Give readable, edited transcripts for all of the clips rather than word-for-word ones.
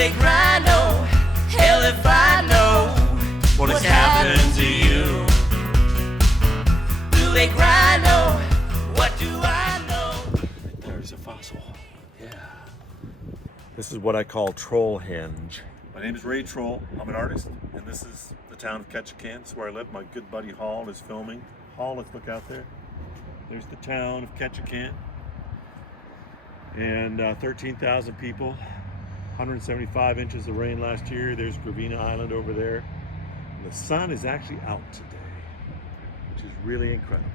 Lake Rhino, hell if I know what has happened to you. Blue Lake Rhino, what do I know? There's a fossil. Yeah. This is what I call Trollhenge. My name is Ray Troll. I'm an artist, and this is the town of Ketchikan. This is where I live. My good buddy Hall is filming. Hall, let's look out there. There's the town of Ketchikan. And 13,000 people, 175 inches of rain last year. There's Gravina Island over there. And the sun is actually out today, which is really incredible.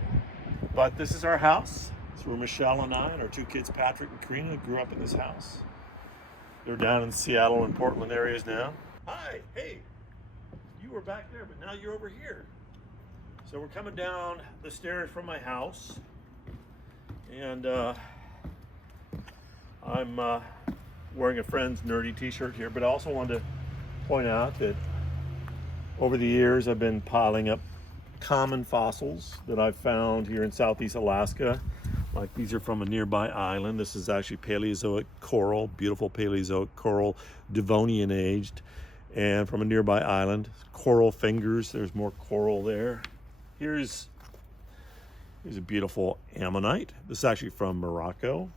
But this is our house. It's where Michelle and I and our two kids, Patrick and Karina, grew up in this house. They're down in Seattle and Portland areas now. Hi, hey, you were back there, but now you're over here. So we're coming down the stairs from my house, and I'm wearing a friend's nerdy t-shirt here, but I also wanted to point out that over the years I've been piling up common fossils that I've found here in Southeast Alaska. Like these are from a nearby island. This is actually Paleozoic coral, beautiful Paleozoic coral, Devonian aged, and from a nearby island. Coral fingers, there's more coral there. Here's a beautiful ammonite. This is actually from Morocco.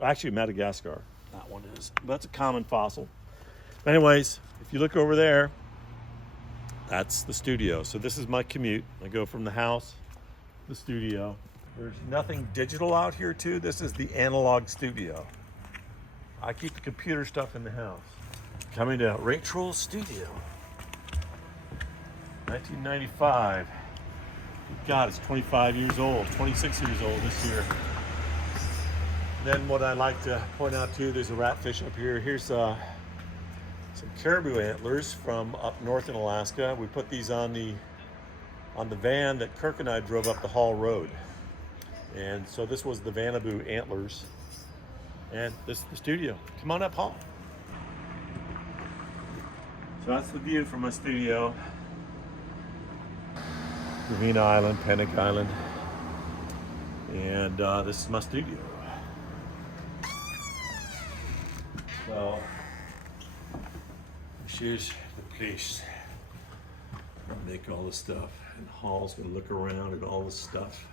Actually Madagascar, that one is. But that's a common fossil. Anyways, if you look over there, that's the studio. So this is my commute. I go from the house to the studio. There's nothing digital out here too. This is the analog studio. I keep the computer stuff in the house. Coming to Ray Troll's studio. 1995. God, it's 25 years old, 26 years old this year. Then what I like to point out too, there's a ratfish up here. Here's some caribou antlers from up north in Alaska. We put these on the van that Kirk and I drove up the Hall Road. And so this was the Vanaboo antlers. And this is the studio. Come on up, Hall. So that's the view from my studio. Gravina Island, Panic Island. And this is my studio. So, here's the place I make all this stuff. And Hall's gonna look around at all this stuff.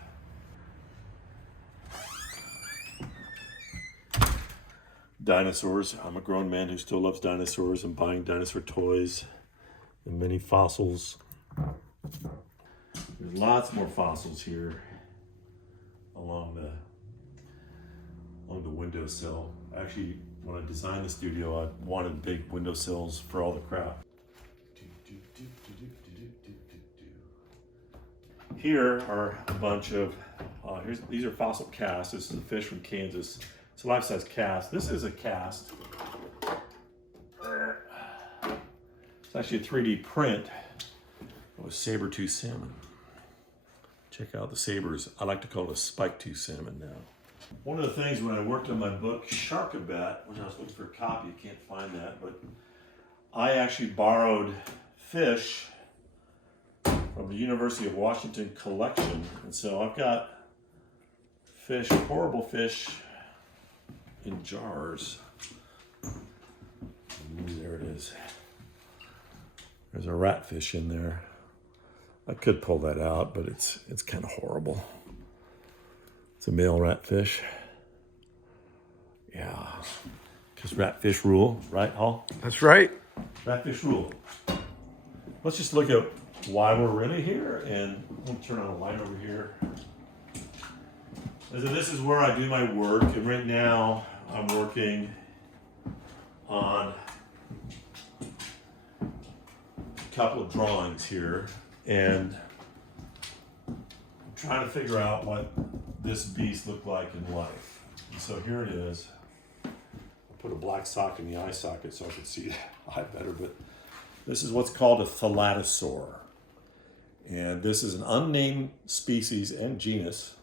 Dinosaurs. I'm a grown man who still loves dinosaurs. I'm buying dinosaur toys and many fossils. There's lots more fossils here along the windowsill. Actually, when I designed the studio, I wanted big windowsills for all the crap. Here are a bunch of, these are fossil casts. This is a fish from Kansas. It's a life-size cast. This is a cast. It's actually a 3D print of a saber-tooth salmon. Check out the sabers. I like to call it a spike-tooth salmon now. One of the things when I worked on my book, Sharkabat, when I was looking for a copy, you can't find that, but I actually borrowed fish from the University of Washington collection. And so I've got fish, horrible fish, in jars. Ooh, there it is. There's a ratfish in there. I could pull that out, but it's kind of horrible. It's a male ratfish. Yeah, because ratfish rule, right, Hall? That's right. Ratfish rule. Let's just look at why we're really here, and we'll turn on a light over here. So this is where I do my work, and right now I'm working on a couple of drawings here, and I'm trying to figure out what this beast looked like in life. And so here it is. I'll put a black sock in the eye socket so I can see the eye better, but this is what's called a thalattosaur. And this is an unnamed species and genus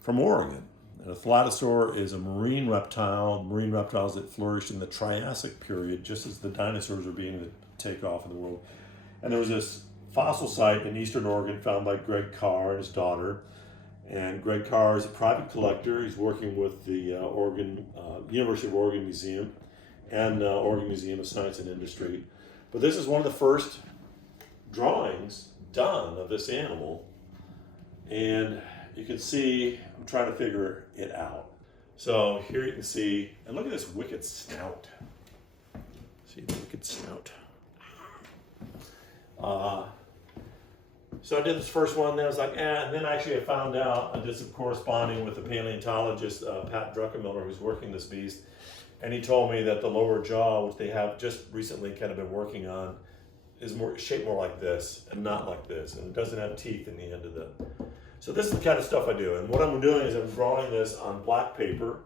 from Oregon. And a thalattosaur is a marine reptile, marine reptiles that flourished in the Triassic period, just as the dinosaurs were beginning to take off in the world. And there was this fossil site in Eastern Oregon found by Greg Carr and his daughter. And Greg Carr is a private collector. He's working with the University of Oregon Museum. and Oregon Museum of Science and Industry. But this is one of the first drawings done of this animal, and you can see I'm trying to figure it out. So here you can see, and look at this wicked snout. See the wicked snout. So I did this first one, then I was like, and then actually I found out, I did some corresponding with the paleontologist, Pat Druckenmiller, who's working this beast, and he told me that the lower jaw, which they have just recently kind of been working on, is more shaped more like this and not like this, and it doesn't have teeth in the end of the. So this is the kind of stuff I do, and what I'm doing is I'm drawing this on black paper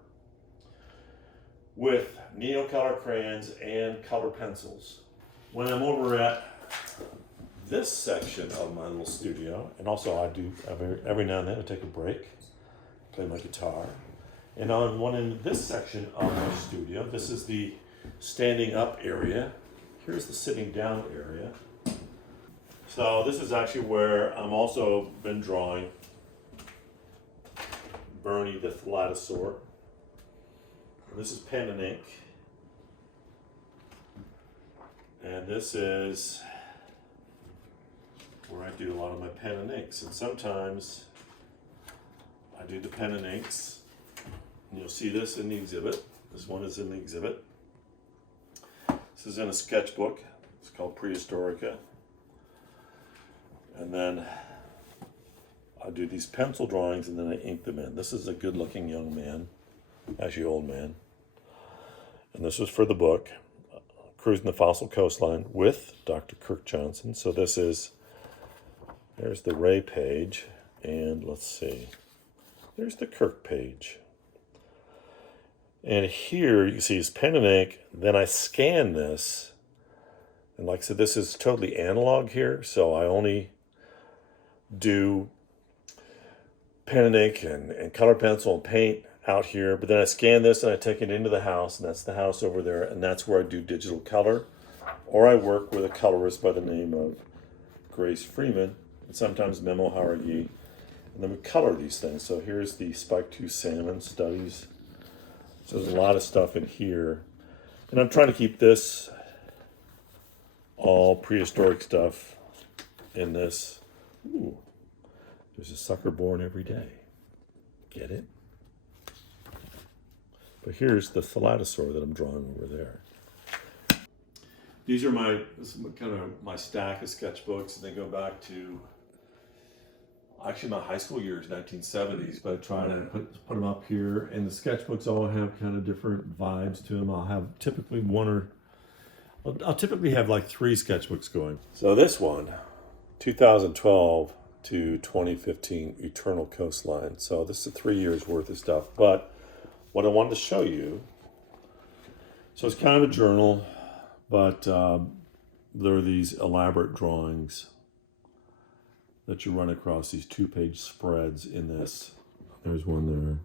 with Neocolor crayons and color pencils. When I'm over at this section of my little studio, and also I do every now and then I take a break, play my guitar, and on one in this section of my studio, this is the standing up area. Here's the sitting down area. So this is actually where I'm also been drawing Bernie the thalattosaur. And this is pen and ink. And this is where I do a lot of my pen and inks. And sometimes I do the pen and inks. And you'll see this in the exhibit. This one is in the exhibit. This is in a sketchbook. It's called Prehistorica. And then I do these pencil drawings and then I ink them in. This is a good looking young man, actually old man. And this was for the book, Cruising the Fossil Coastline with Dr. Kirk Johnson. So this is, there's the Ray page, and let's see, there's the Kirk page. And here you can see his pen and ink. Then I scan this, and like I said, this is totally analog here, so I only do pen and ink and color pencil and paint out here, but then I scan this and I take it into the house, and that's the house over there, and that's where I do digital color, or I work with a colorist by the name of Grace Freeman, and sometimes Memo Haragi, and then we color these things. So here's the spike-tooth salmon studies. So there's a lot of stuff in here, and I'm trying to keep this all prehistoric stuff in this. Ooh, there's a sucker born every day. Get it? But here's the thalattosaur that I'm drawing over there. These are this is kind of my stack of sketchbooks, and they go back to actually my high school years, 1970s. But I try to put them up here, and the sketchbooks all have kind of different vibes to them. I'll have typically I'll typically have like 3 sketchbooks going. So this one, 2012 to 2015, Eternal Coastline. So this is 3 years worth of stuff. But what I wanted to show you, so it's kind of a journal, but there are these elaborate drawings that you run across, these 2-page spreads in this. There's one there.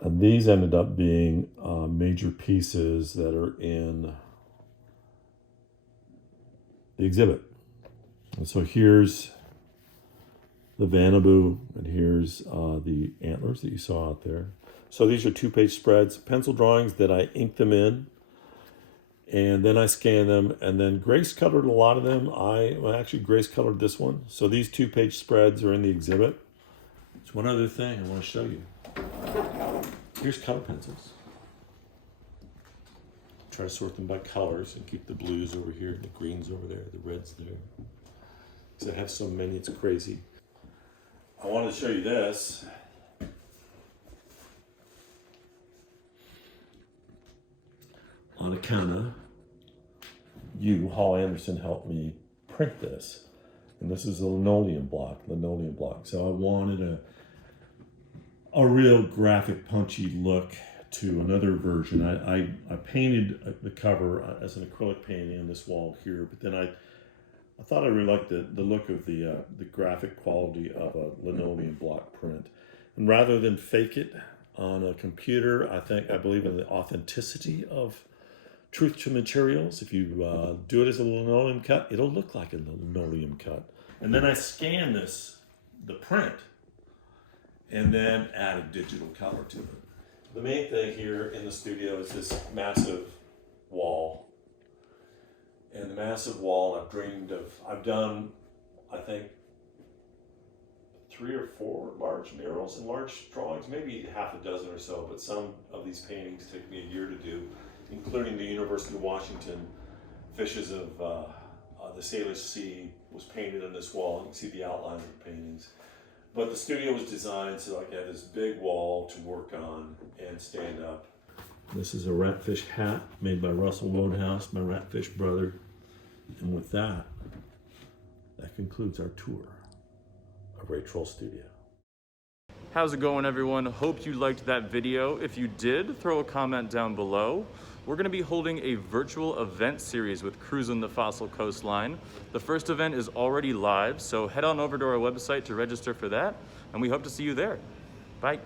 And these ended up being major pieces that are in the exhibit. And so here's the Vanaboo, and here's the antlers that you saw out there. So these are 2-page spreads, pencil drawings that I ink them in, and then I scan them, and then Grace colored a lot of them. Actually Grace colored this one. So these 2-page spreads are in the exhibit. There's one other thing I want to show you. Here's color pencils. Try to sort them by colors and keep the blues over here, the greens over there, the reds there. Because I have so many, it's crazy. I wanted to show you this. On account of you, Hall Anderson helped me print this. And this is a linoleum block. So I wanted a real graphic, punchy look to another version. I painted the cover as an acrylic painting on this wall here, but then I thought I really liked the look of the graphic quality of a linoleum block print. And rather than fake it on a computer, I believe in the authenticity of truth to materials. If you do it as a linoleum cut, it'll look like a linoleum cut. And then I scan the print, and then add a digital color to it. The main thing here in the studio is this massive wall. And the massive wall I've done, I think, 3 or 4 large murals and large drawings, maybe half a dozen or so, but some of these paintings take me a year to do, including the University of Washington Fishes of the Salish Sea was painted on this wall. You can see the outline of the paintings. But the studio was designed so I could have this big wall to work on and stand up. This is a ratfish hat made by Russell Wodehouse, my ratfish brother. And with that, that concludes our tour of Ray Troll Studio. How's it going, everyone? Hope you liked that video. If you did, throw a comment down below. We're going to be holding a virtual event series with Cruising the Fossil Coastline. The first event is already live, so head on over to our website to register for that, and we hope to see you there. Bye.